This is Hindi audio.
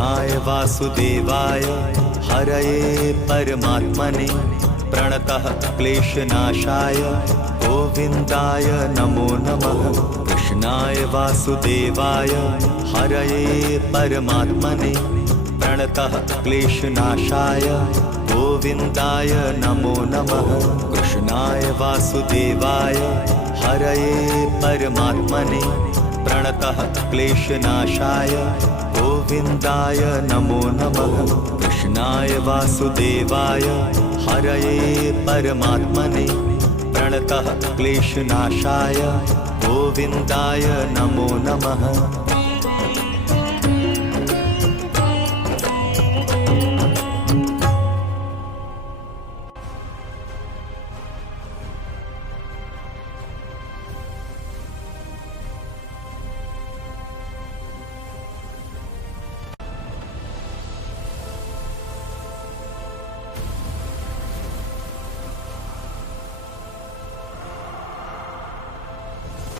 कृष्णाय वासुदेवाय हरये परमात्मने प्रणतः क्लेशनाशाय गोविन्दाय नमो नमः। कृष्णाय वासुदेवाय हरये परमात्मने प्रणतः क्लेशनाशाय गोविन्दाय नमो नमः। कृष्णाय वासुदेवाय हरये परमात्मने प्रणतः क्लेशनाशाय गोविन्दाय नमो नमः। कृष्णाय वासुदेवाय हरये परमात्मने प्रणतः क्लेशनाशाय गोविन्दाय नमो नमः।